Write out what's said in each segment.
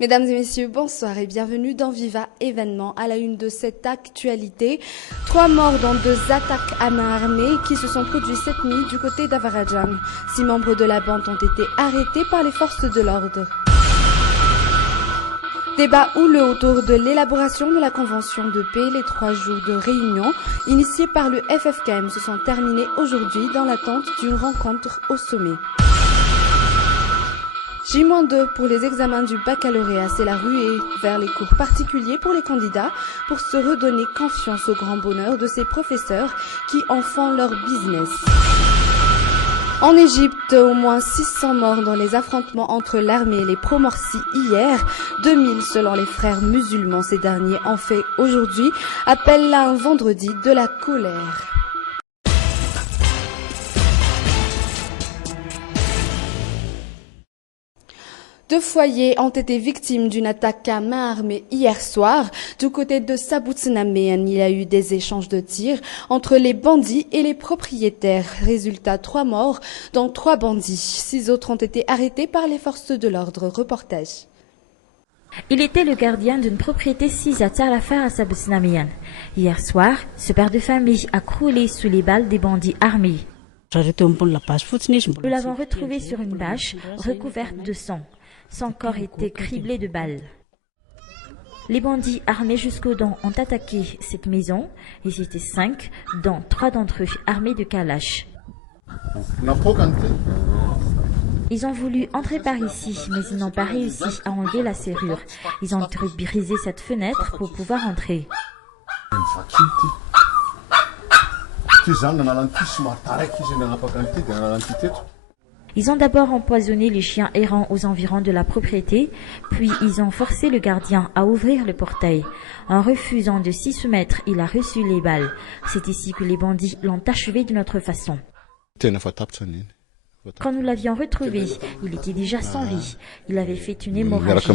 Mesdames et messieurs, bonsoir et bienvenue dans Viva Événement. À la une de cette actualité, 3 morts dans 2 attaques à main armée qui se sont produites cette nuit du côté d'Avaradjan. 6 membres de la bande ont été arrêtés par les forces de l'ordre. Débat houleux autour de l'élaboration de la convention de paix. Les 3 jours de réunion initiés par le FFKM se sont terminés aujourd'hui dans l'attente d'une rencontre au sommet. J-2 pour les examens du baccalauréat, c'est la ruée vers les cours particuliers pour les candidats pour se redonner confiance au grand bonheur de ces professeurs qui en font leur business. En Égypte, au moins 600 morts dans les affrontements entre l'armée et les pro-Morsi hier, 2000 selon les frères musulmans. Ces derniers ont fait aujourd'hui appel à un vendredi de la colère. Deux foyers ont été victimes d'une attaque à main armée hier soir. Du côté de Saboutsenaméen, il y a eu des échanges de tirs entre les bandits et les propriétaires. Résultat, 3 morts, dont 3 bandits. 6 autres ont été arrêtés par les forces de l'ordre. Reportage. Il était le gardien d'une propriété sise à Tarafa à Saboutsenaméen. Hier soir, ce père de famille a croulé sous les balles des bandits armés. Nous l'avons retrouvé sur une bâche recouverte de sang. Son corps était criblé de balles. Les bandits armés jusqu'aux dents ont attaqué cette maison. Ils étaient 5, dont 3 d'entre eux armés de kalash. Ils ont voulu entrer par ici, mais ils n'ont pas réussi à enlever la serrure. Ils ont brisé cette fenêtre pour pouvoir entrer. Ils ont d'abord empoisonné les chiens errants aux environs de la propriété, puis ils ont forcé le gardien à ouvrir le portail. En refusant de s'y soumettre, il a reçu les balles. C'est ici que les bandits l'ont achevé d'une autre façon. Quand nous l'avions retrouvé, il était déjà sans vie. Il avait fait une hémorragie.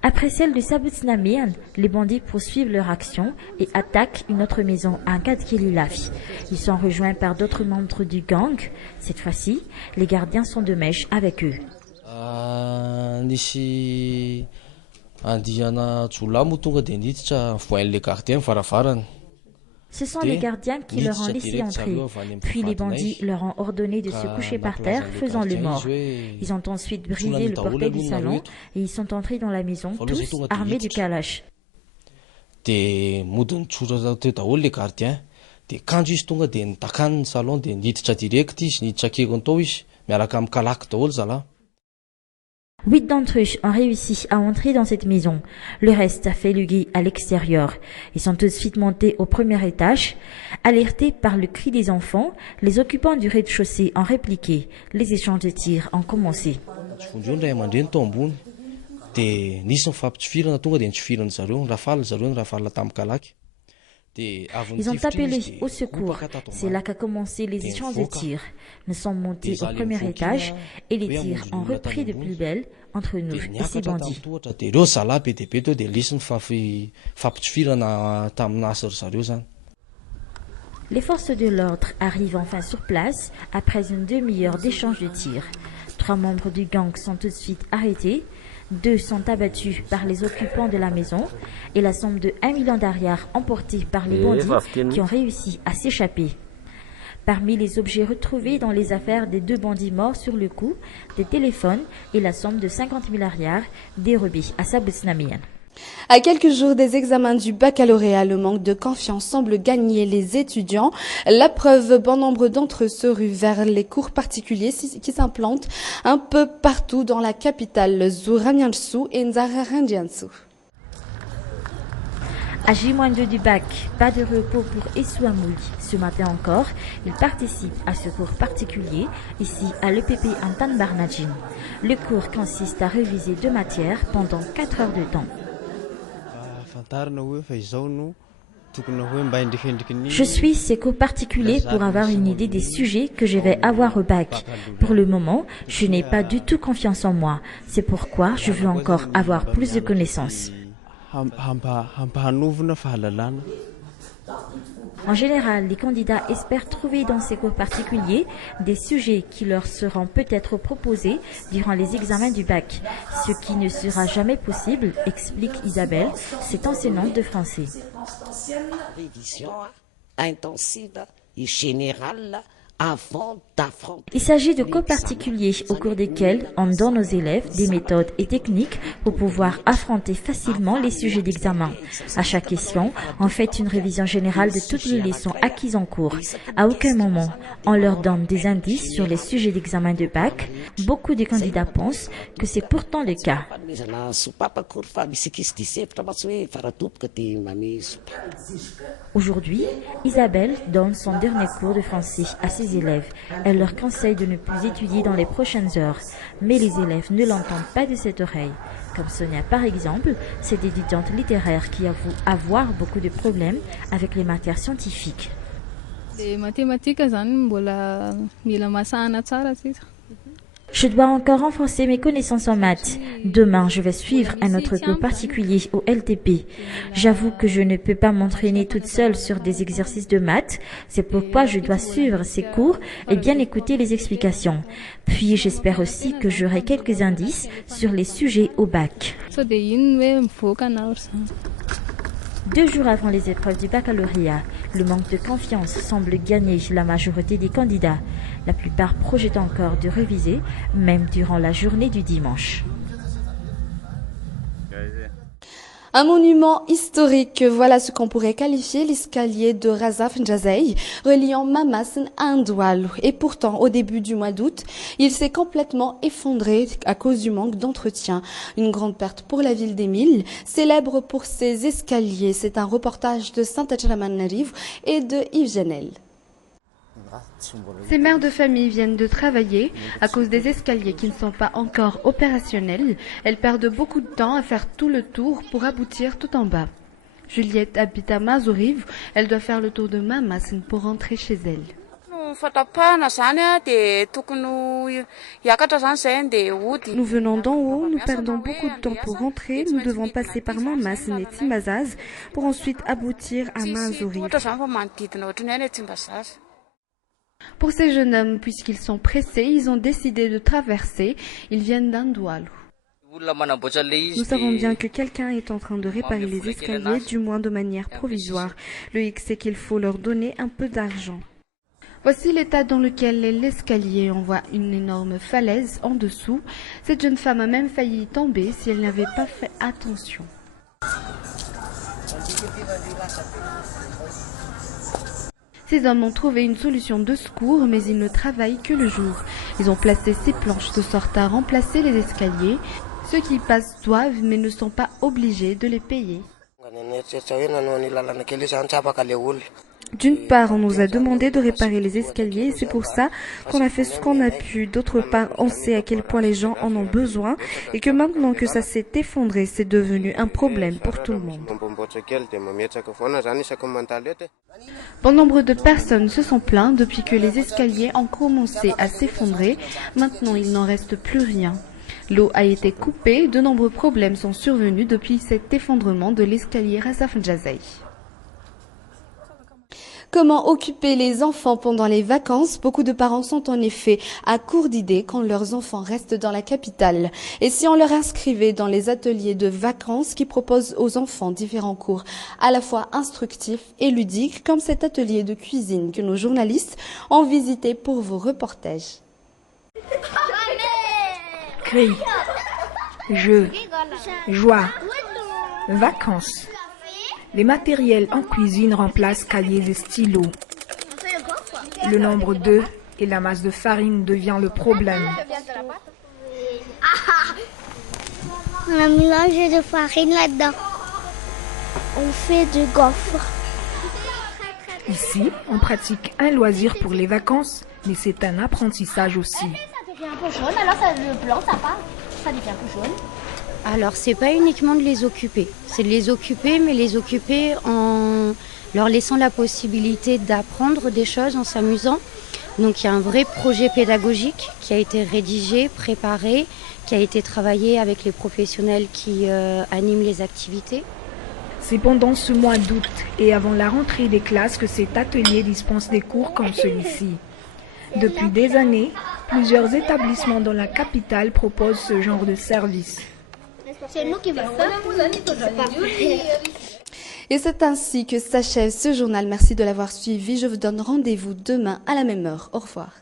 Après celle de Saboutsenaméen, les bandits poursuivent leur action et attaquent une autre maison à Gadkelilafi. Ils sont rejoints par d'autres membres du gang. Cette fois-ci, les gardiens sont de mèche avec eux. Ce sont les gardiens qui leur ont laissé entrer, puis les bandits leur ont ordonné de se coucher par terre, faisant le mort. Ils ont ensuite brisé le portail du salon et ils sont entrés dans la maison, tous armés de kalash. 8 d'entre eux ont réussi à entrer dans cette maison. Le reste a fait le guet à l'extérieur. Ils sont tout de suite montés au premier étage. Alertés par le cri des enfants, les occupants du rez-de-chaussée ont répliqué. Les échanges de tirs ont commencé. Ils ont appelé au secours. C'est là qu'a commencé les échanges de tirs. Nous sommes montés au premier étage et les tirs ont repris de plus belle entre nous et ces bandits. Les forces de l'ordre arrivent enfin sur place après une demi-heure d'échange de tirs. 3 membres du gang sont tout de suite arrêtés. 2 sont abattus par les occupants de la maison et la somme de 1 million d'ariars emportée par les bandits qui ont réussi à s'échapper. Parmi les objets retrouvés dans les affaires des 2 bandits morts sur le coup, des téléphones et la somme de 50 000 ariars dérobés à Saboutsenaméen. À quelques jours des examens du baccalauréat, le manque de confiance semble gagner les étudiants. La preuve, bon nombre d'entre eux se ruent vers les cours particuliers qui s'implantent un peu partout dans la capitale, Zouramyansu et Nzararandiansu. À J-2 du bac, pas de repos pour Essouamouli. Ce matin encore, il participe à ce cours particulier, ici à l'EPP Antan Barnadjin. Le cours consiste à réviser 2 matières pendant 4 heures de temps. Je suis ces cours particuliers pour avoir une idée des sujets que je vais avoir au bac. Pour le moment, je n'ai pas du tout confiance en moi. C'est pourquoi je veux encore avoir plus de connaissances. En général, les candidats espèrent trouver dans ces cours particuliers des sujets qui leur seront peut-être proposés durant les examens du bac, ce qui ne sera jamais possible, explique Isabelle, cette enseignante de français. Révision intensive et générale avant d'affronter. Il s'agit de cours particuliers au cours desquels on donne aux élèves des méthodes et techniques pour pouvoir affronter facilement les sujets d'examen. À chaque question, on fait une révision générale de toutes les leçons acquises en cours. À aucun moment, on leur donne des indices sur les sujets d'examen de bac. Beaucoup de candidats pensent que c'est pourtant le cas. Aujourd'hui, Isabelle donne son dernier cours de français à ses élèves. Elle leur conseille de ne plus étudier dans les prochaines heures. Mais les élèves ne l'entendent pas de cette oreille. Comme Sonia par exemple, cette étudiante littéraire qui avoue avoir beaucoup de problèmes avec les matières scientifiques. Les mathématiques, mbola mila masana tsara sisa. Je dois encore renforcer mes connaissances en maths. Demain, je vais suivre un autre cours particulier au LTP. J'avoue que je ne peux pas m'entraîner toute seule sur des exercices de maths. C'est pourquoi je dois suivre ces cours et bien écouter les explications. Puis, j'espère aussi que j'aurai quelques indices sur les sujets au bac. 2 jours avant les épreuves du baccalauréat, le manque de confiance semble gagner la majorité des candidats. La plupart projettent encore de réviser, même durant la journée du dimanche. Un monument historique, voilà ce qu'on pourrait qualifier l'escalier de Rasa Fnjazei, reliant Mamassen à Ndoualou. Et pourtant, au début du mois d'août, il s'est complètement effondré à cause du manque d'entretien. Une grande perte pour la ville d'Émile, célèbre pour ses escaliers. C'est un reportage de Saint-Acharaman-Nariv et de Yves Janel. Ces mères de famille viennent de travailler à cause des escaliers qui ne sont pas encore opérationnels. Elles perdent beaucoup de temps à faire tout le tour pour aboutir tout en bas. Juliette habite à Mazoriv. Elle doit faire le tour de Mamassen pour rentrer chez elle. Nous venons d'en haut, nous perdons beaucoup de temps pour rentrer. Nous devons passer par Mamassen et Timazaz pour ensuite aboutir à Mazoriv. Pour ces jeunes hommes, puisqu'ils sont pressés, ils ont décidé de traverser. Ils viennent d'Ndoualou. Nous savons bien que quelqu'un est en train de réparer les escaliers, du moins de manière provisoire. Le hic, c'est qu'il faut leur donner un peu d'argent. Voici l'état dans lequel est l'escalier. On voit une énorme falaise en dessous. Cette jeune femme a même failli tomber si elle n'avait pas fait attention. Ces hommes ont trouvé une solution de secours, mais ils ne travaillent que le jour. Ils ont placé ces planches de sorte à remplacer les escaliers. Ceux qui passent doivent, mais ne sont pas obligés de les payer. D'une part, on nous a demandé de réparer les escaliers et c'est pour ça qu'on a fait ce qu'on a pu. D'autre part, on sait à quel point les gens en ont besoin et que maintenant que ça s'est effondré, c'est devenu un problème pour tout le monde. Bon nombre de personnes se sont plaintes depuis que les escaliers ont commencé à s'effondrer. Maintenant, il n'en reste plus rien. L'eau a été coupée, de nombreux problèmes sont survenus depuis cet effondrement de l'escalier Rasa Fnjazei. Comment occuper les enfants pendant les vacances? Beaucoup de parents sont en effet à court d'idées quand leurs enfants restent dans la capitale. Et si on leur inscrivait dans les ateliers de vacances qui proposent aux enfants différents cours à la fois instructifs et ludiques, comme cet atelier de cuisine que nos journalistes ont visité pour vos reportages. Cri, jeu, joie, vacances. Les matériels en cuisine remplacent cahiers et stylos. Le nombre d'œufs et la masse de farine devient le problème. On a mélangé de farine là-dedans. On fait du gaufre. Ici, on pratique un loisir pour les vacances, mais c'est un apprentissage aussi. Ça devient un peu jaune, alors le blanc ça part, ça devient un peu jaune. Alors, c'est pas uniquement de les occuper. C'est de les occuper, mais les occuper en leur laissant la possibilité d'apprendre des choses en s'amusant. Donc, il y a un vrai projet pédagogique qui a été rédigé, préparé, qui a été travaillé avec les professionnels qui animent les activités. C'est pendant ce mois d'août et avant la rentrée des classes que cet atelier dispense des cours comme celui-ci. Depuis des années, plusieurs établissements dans la capitale proposent ce genre de service. C'est nous qui va Et c'est ainsi que s'achève ce journal. Merci de l'avoir suivi. Je vous donne rendez-vous demain à la même heure. Au revoir.